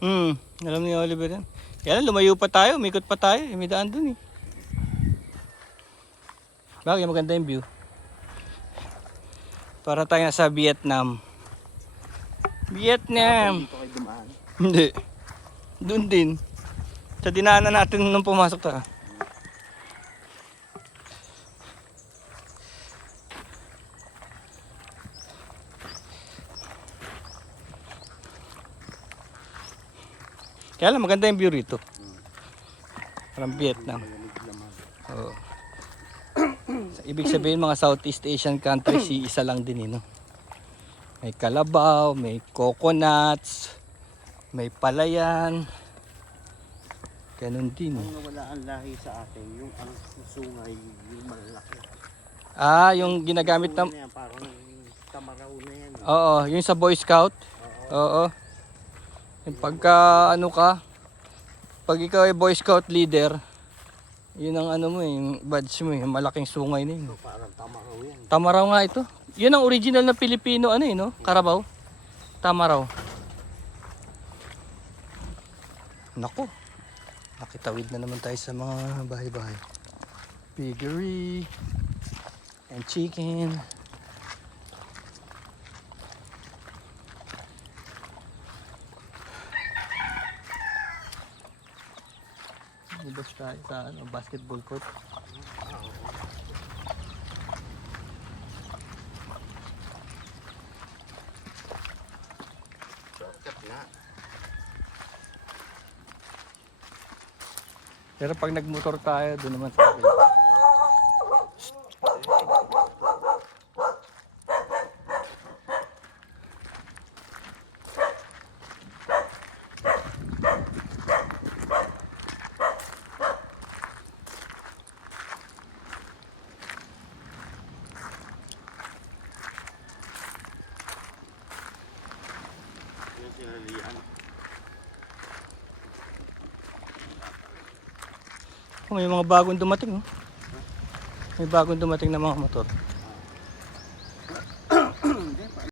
Alam ni Oliver yan. Kaya lang, lumayo pa tayo, umikot pa tayo. May daan dun eh. Bagay, maganda yung view. Para tayo nasa Vietnam. Vietnam! Dito kayo dumaan. Hindi. Doon din. Sa dinaanan natin nung pumasok tayo. Kaya lang maganda yung view rito. Parang Vietnam. Oo. Ibig sabihin mga Southeast Asian countries, isa lang din no? May kalabaw, may coconuts, may palayan. Ganun din. Ang nawala ang lahi sa atin, yung ang sungay, yung malaki. Ah, yung ginagamit na... Yan, parang tamaraw na yan. Oo, yung sa Boy Scout. Oo. Yung pagka ano ka, pag ikaw ay Boy Scout leader, yun ang ano mo yung badge mo yung malaking sungay na yun. Parang tamaraw yan. Tamaraw nga ito. Yun ang original na Pilipino ano no? Karabaw. Tamaraw. Nako. Nakitawid na naman tayo sa mga bahay-bahay. Piggery and chicken. Ubos tayo sa ano, basketball court. Shortcut na. Pero pag nagmotor tayo, doon naman sa kabila. Yan sinalian. Oh, may mga bagong dumating. Oh. May bagong dumating na mga motor.